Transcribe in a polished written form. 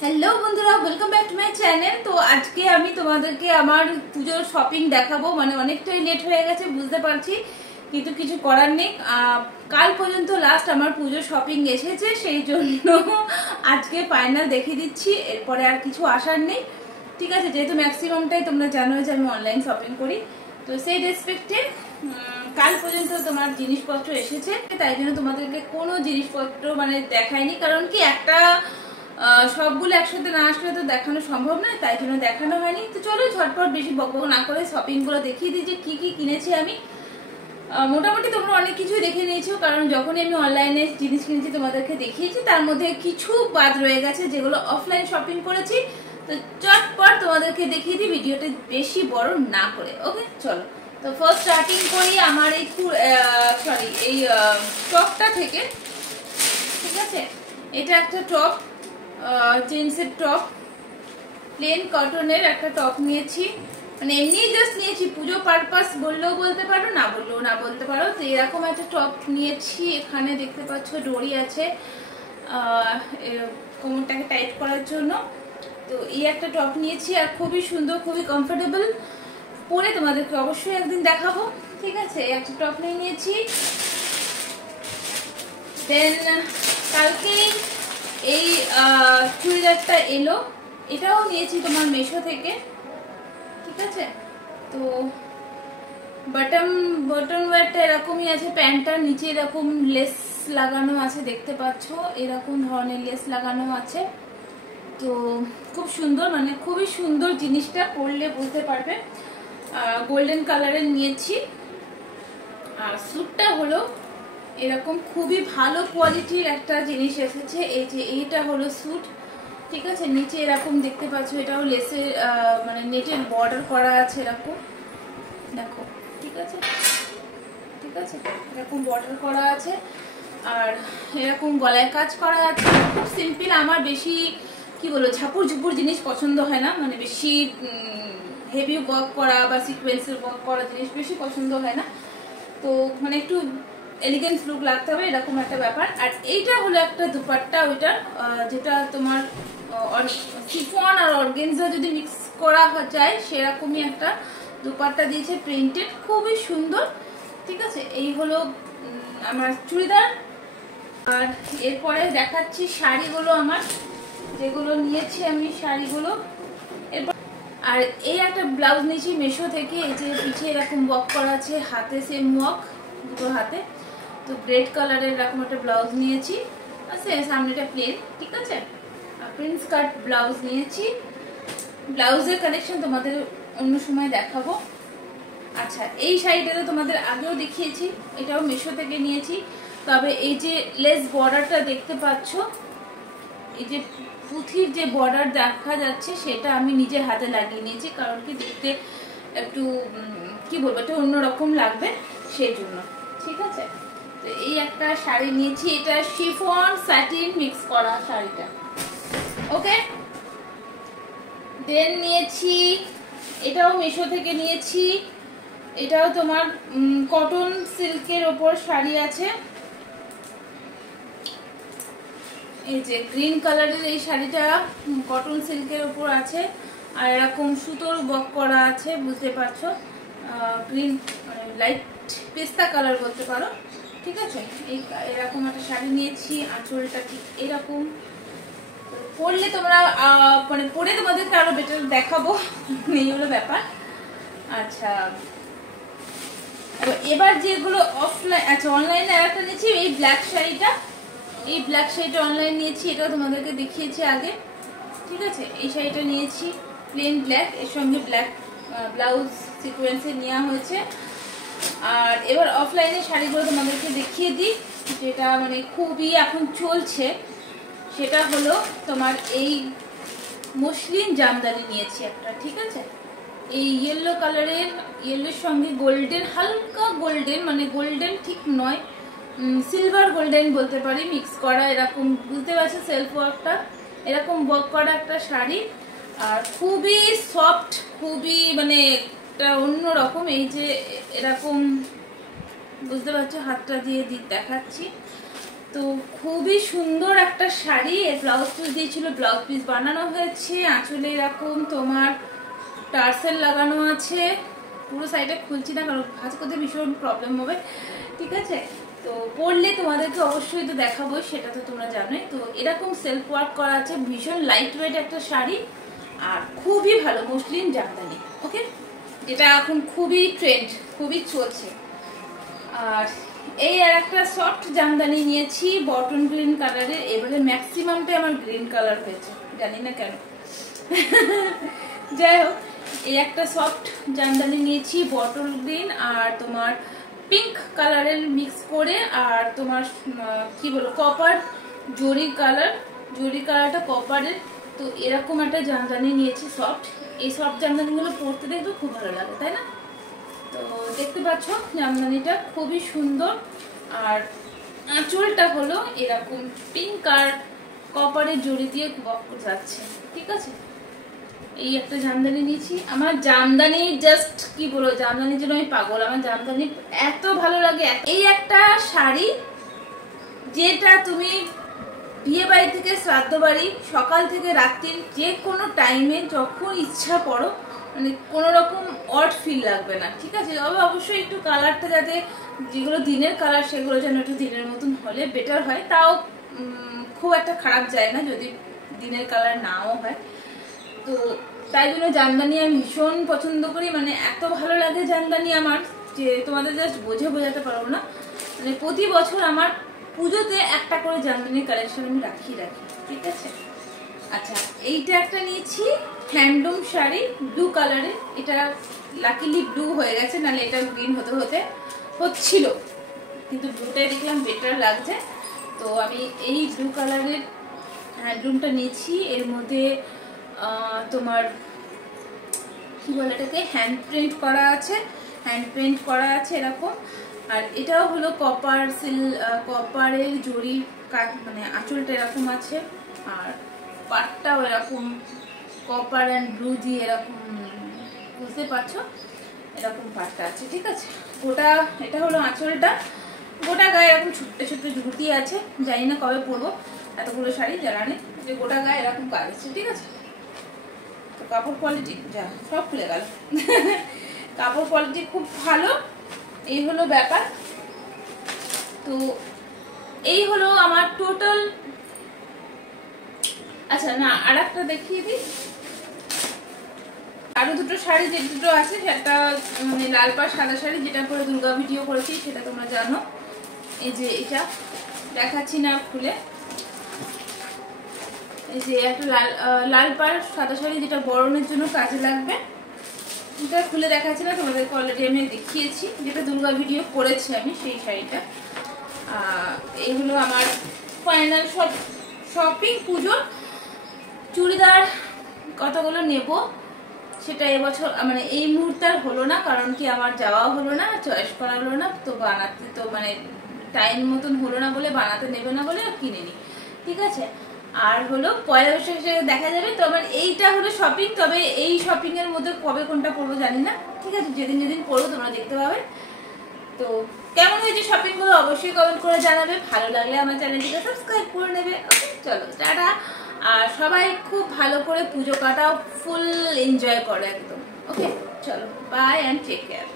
Hello বন্ধুরা, welcome back to my channel. তো আজকে আমি তোমাদেরকে আমার পুজোর শপিং দেখাবো। মানে অনেকটাই লেট হয়ে গেছে বুঝতে পারছি, কিন্তু কিছু করার নেই। কাল পর্যন্ত লাস্ট আমার পুজোর শপিং এসেছে, সেই জন্য আজকে ফাইনাল দেখিয়ে দিচ্ছি। এরপরে আর কিছু আসার নেই, ঠিক আছে? যেহেতু ম্যাক্সিমামটাই তোমরা জানো যে আমি অনলাইন শপিং করি, তো সেই রেসপেক্টে কাল পর্যন্ত তোমার জিনিসপত্র এসেছে, তাই জন্য তোমাদেরকে কোনো জিনিসপত্র মানে দেখায়নি। কারণ কি, একটা সবগুলো একসাথে না আসলে তো দেখানো সম্ভব নয়, তাই জন্য দেখানো হয়নি। তো চলো ঝটপট বেশি বকবক না করে শপিং গুলো দেখিয়ে দিই যে কি কি কিনেছি আমি। মোটামুটি তোমরা অনেক কিছুই দেখে নিয়েছো, কারণ যখনই আমি অনলাইনে জিনিস কিনেছি তোমাদেরকে দেখিয়েছি। তার মধ্যে কিছু বাদ রয়ে গেছে যেগুলো অফলাইন শপিং করেছি। তো চটপট তোমাদেরকে দেখিয়ে দিই, ভিডিওটা বেশি বড় না করে। ওকে চলো, তো ফার্স্ট স্টার্টিং করি আমার এই টপটা থেকে। ঠিক আছে, এটা একটা টপ, জিন্সের টপ, প্লেন কটনের একটা টপ নিয়েছি। মানে এমনি জাস্ট নিয়েছি, পুজো পারপাস বললেও বলতে পারো, না বললেও না বলতে পারো। তো এরকম একটা টপ নিয়েছি। এখানে দেখতে পাচ্ছ ডোরি আছে কোমরটাকে টাইট করার জন্য। তো এই একটা টপ নিয়েছি, আর খুবই সুন্দর, খুবই কমফোর্টেবল। পরে তোমাদেরকে অবশ্যই একদিন দেখাবো, ঠিক আছে? একটা টপ নিয়েছি। দেন কালকেই এই চুড়িদারটা এলো, এটাও নিয়েছি তোমার মেশো থেকে, ঠিক আছে? তো বটম ওয়্যারটা এরকমই আছে, প্যান্টটার নিচে এরকম লেস লাগানো আছে, দেখতে পাচ্ছ এরকম ধরনের লেস লাগানো আছে। তো খুব সুন্দর, মানে খুবই সুন্দর জিনিসটা, পরলে বুঝতে পারবে। গোল্ডেন কালারের নিয়েছি। আর স্যুটটা হলো এরকম খুবই ভালো কোয়ালিটির একটা জিনিস এসেছে। এই যে এইটা হলো স্যুট, ঠিক আছে? নিচে এরকম দেখতে পাচ্ছ, এটাও লেসের মানে নেটের বর্ডার করা আছে এরকম, দেখো, ঠিক আছে? ঠিক আছে, এরকম বর্ডার করা আছে, আর এরকম গলায় কাজ করা আছে। খুব সিম্পল। আমার বেশি কি বলবো, ঝাপুর ঝুপুর জিনিস পছন্দ হয় না, মানে বেশি হেভি ওয়ার্ক করা বা সিকোয়েন্সের ওয়ার্ক করা জিনিস বেশি পছন্দ হয় না। তো মানে একটু এলিগেন্ট লুক লাগতে হবে, এরকম একটা ব্যাপার। আর এইটা হলো একটা দুপাট্টা, ওইটা যেটা তোমার শিফন আর অর্গানজা যদি মিক্স করা যায় সেরকমই একটা দুপাট্টা দিয়েছে, প্রিন্টেড, খুবই সুন্দর, ঠিক আছে? এই হলো আমার চুড়িদার। আর এরপরে দেখাচ্ছি শাড়িগুলো আমার, যেগুলো নিয়েছি আমি শাড়িগুলো। এরপর আর এই একটা ব্লাউজ নিয়েছি মেশো থেকে। এই যে পিঠে এরকম ওয়ার্ক করা আছে, হাতে সেম ওয়ার্ক, দুটো হাতে। তো রেড কালারের এরকম একটা ব্লাউজ নিয়েছি, আছে সামনেটা প্লেন, ঠিক আছে? প্রিন্স কাট ব্লাউজ নিয়েছি। ব্লাউজের কালেকশন তোমাদের অন্য সময় দেখাবো। আচ্ছা, এই শাড়িটা তো তোমাদের আগেও দেখিয়েছি, এটাও মেশো থেকে নিয়েছি। তবে এই যে লেস বর্ডারটা দেখতে পাচ্ছ, এই যে পুঁথির যে বর্ডার দেখা যাচ্ছে, সেটা আমি নিজে হাতে লাগিয়ে নিয়েছি। কারণ কি, দেখতে একটু কি বলবো, এটা অন্যরকম লাগবে, সেই জন্য, ঠিক আছে? তো এই একটা শাড়ি নিয়েছি, এটা শিফন স্যাটিন মিক্স করা শাড়িটা, ওকে। দেন নিয়েছি, এটাও মেশো থেকে নিয়েছি। এটাও তোমার কটন সিল্কের ওপর শাড়ি আছে। এই যে গ্রিন কালারের এই শাড়িটা কটন সিল্কের ওপর আছে, আর এরকম সুতোর ওয়ার্ক করা আছে, বুঝতে পারছো? গ্রিন লাইট পেস্তা কালার বলতে পারো, ঠিক আছে? এরকম একটা শাড়ি নিয়েছি। আঁচলটা ঠিক এরকম। পরলে তোমরা মানে পরে তোমাদেরকে আরো বেটার দেখাবো, এই হলো ব্যাপার। আচ্ছা, এবার যেগুলো অফলাইন, আচ্ছা অনলাইনে আরেকটা নিয়েছি, এই ব্ল্যাক শাড়িটা। এই ব্ল্যাক শাড়িটা অনলাইন নিয়েছি, এটাও তোমাদেরকে দেখিয়েছি আগে, ঠিক আছে? এই শাড়িটা নিয়েছি প্লেন ব্ল্যাক, এর সঙ্গে ব্ল্যাক ব্লাউজ সিকোয়েন্সে নেওয়া হয়েছে। আর এবার অফলাইনে শাড়িগুলো তোমাদেরকে দেখিয়ে দিই, যেটা মানে খুবই এখন চলছে, সেটা হলো তোমার এই মসলিন জামদানি নিয়েছি একটা, ঠিক আছে? এই ইয়েলো কালারের, ইয়েলোর সঙ্গে গোল্ডেন, হালকা গোল্ডেন, মানে গোল্ডেন ঠিক নয়, সিলভার গোল্ডেন বলতে পারি, মিক্স করা, এরকম বুঝতে পারছো সেলফ ওয়ার্কটা, এরকম ওয়ার্ক করা একটা শাড়ি। আর খুবই সফট, খুবই মানে একটা অন্যরকম। এই যে এরকম বুঝতে পারছো, হাতটা দিয়ে দেখাচ্ছি। তো খুবই সুন্দর একটা শাড়ি, এর ব্লাউজ পিস দিয়েছিল, ব্লাউজ পিস বানানো হয়েছে, আঁচলে এরকম তোমার টার্সেল লাগানো আছে। পুরো সাইডে খুলছি না কারণ ভাঁজ করতে ভীষণ প্রবলেম হবে, ঠিক আছে। তো পরলে তোমাদেরকে অবশ্যই তো দেখাবো, সেটা তো তোমরা জানোই। তো এরকম সেলফ ওয়ার্ক করা আছে, ভীষণ লাইট ওয়েট একটা শাড়ি আর খুবই ভালো মসলিন জামদানি। ওকে, এটা এখন খুবই ট্রেন্ড, খুবই চলছে। আর এই আর একটা সফট জামদানি নিয়েছি বটন গ্রিন কালারের। এবারে ম্যাক্সিমামটাই আমার গ্রিন কালার হয়েছে, জানি না কেন। যাই হোক, এই একটা সফট জামদানি নিয়েছি বটল গ্রিন আর তোমার পিঙ্ক কালারের মিক্স করে, আর তোমার কি বলো কপার জরি কালার, জরি কালারটা কপারের। তো এরকম একটা জামদানি নিয়েছি সফট। এই সফট জামদানিগুলো পরতে দেখবে খুব ভালো লাগে, তাই না? তো দেখতে পাচ্ছ জামদানিটা খুবই সুন্দর। আর আঁচলটা হলো এরকম পিঙ্ক আর কপারের জড়ি দিয়ে যাচ্ছে, ঠিক আছে। এই একটা জামদানি নিয়েছি। আমার জামদানি জাস্ট কি বলবো, জামদানির জন্য আমি পাগল, আমার জামদানি এত ভালো লাগে। এই একটা শাড়ি যেটা তুমি বিয়ে বাড়ি থেকে শ্রাদ্ধ বাড়ি, সকাল থেকে রাত্রির যে কোনো টাইমে যখন ইচ্ছা পড়ো, মানে কোনো রকম অড ফিল লাগবে না, ঠিক আছে। তবে অবশ্যই একটু কালারটা যাতে, যেগুলো দিনের কালার সেগুলো যেন একটু দিনের মতন হলে বেটার হয়। তাও খুব একটা খারাপ যায় না যদি দিনের কালার নাও হয়। তো তাই জন্য জামদানি আমি ভীষণ পছন্দ করি, মানে এত ভালো লাগে জামদানি আমার যে তোমাদের জাস্ট বোঝাতে পারবো না। মানে প্রতি বছর আমার পুজোতে একটা করে জামদানির কালেকশন আমি রাখি, ঠিক আছে। আচ্ছা, এইটা একটা নিয়েছি হ্যান্ডলুম শাড়ি ব্লু কালারে। এটা লাকিলি ব্লু হয়ে গেছে, নাহলে এটা গ্রিন হচ্ছিল, কিন্তু ব্লুটাই দেখলাম বেটার লাগছে। তো আমি এই ব্লু কালারের হ্যান্ডলুমটা নিয়েছি। এর মধ্যে তোমার কি বলে এটাকে, হ্যান্ড প্রিন্ট করা আছে এরকম। আর এটাও হলো কপারের জড়ি, মানে আঁচলটা এরকম আছে, আর পাটটাও এরকম কপার অ্যান্ড ব্লু দিয়ে এরকম, বুঝতে পারছো, এরকম পাটটা আছে, ঠিক আছে। এটা হলো আঁচলটা। গোটা গায়ে এরকম ছোট্ট ছোট্ট জুতি আছে, জানি না কবে পরবো এতগুলো শাড়ি, জানা নেই, যে গোটা গায়ে এরকম কাজ আছে, ঠিক আছে। তো কাপড় কোয়ালিটি যা সব খুলে গেল। কাপড় কোয়ালিটি খুব ভালো, এই হলো ব্যাপার। তো এই হলো আমার টোটাল। আচ্ছা না, আর একটা দেখিয়ে দিই, আরো দুটো শাড়ি, যে দুটো আছে সেটা মানে লাল পাড় সাদা শাড়ি, যেটা পরে দুর্গা ভিডিও করেছি সেটা তোমরা জানো। এই যে এটা দেখাচ্ছি না খুলে, এই যে একটা লাল পাড় সাদা শাড়ি, যেটা বরণের জন্য কাজে লাগবে। এটা খুলে দেখাচ্ছি না, তোমাদেরকে অলরেডি আমি দেখিয়েছি, যেটা দুর্গা ভিডিও করেছি আমি সেই শাড়িটা। এই হলো আমার ফাইনাল শপিং পুজোর। চুড়িদার কতগুলো নেব সেটা এবছর মানে এই মুহূর্তে আর হলো না, কারণ কি আমার যাওয়াও হলো না, চয়েস করা হলো না, তো বানাতে তো মানে টাইম মতন হলো না বলে, বানাতে নেবে না বলে কিনে নি, ঠিক আছে। আর হলো পয়লা বৈশাখে দেখা যাবে। তো আমার এইটা হলো শপিং, তবে এই শপিং এর মধ্যে কবে কোনটা পরবো জানি না, ঠিক আছে। যেদিন পরবো তোমরা দেখতে পাবে। তো কেমন হয়েছে শপিং গুলো অবশ্যই কমেন্ট করে জানাবে, ভালো লাগলে আমার চ্যানেলটিকে সাবস্ক্রাইব করে নেবে। ওকে, চলো টাটা। আর সবাই খুব ভালো করে পুজো কাটাও, ফুল এনজয় করো একদম। ওকে, চলো বাই অ্যান্ড টেক কেয়ার।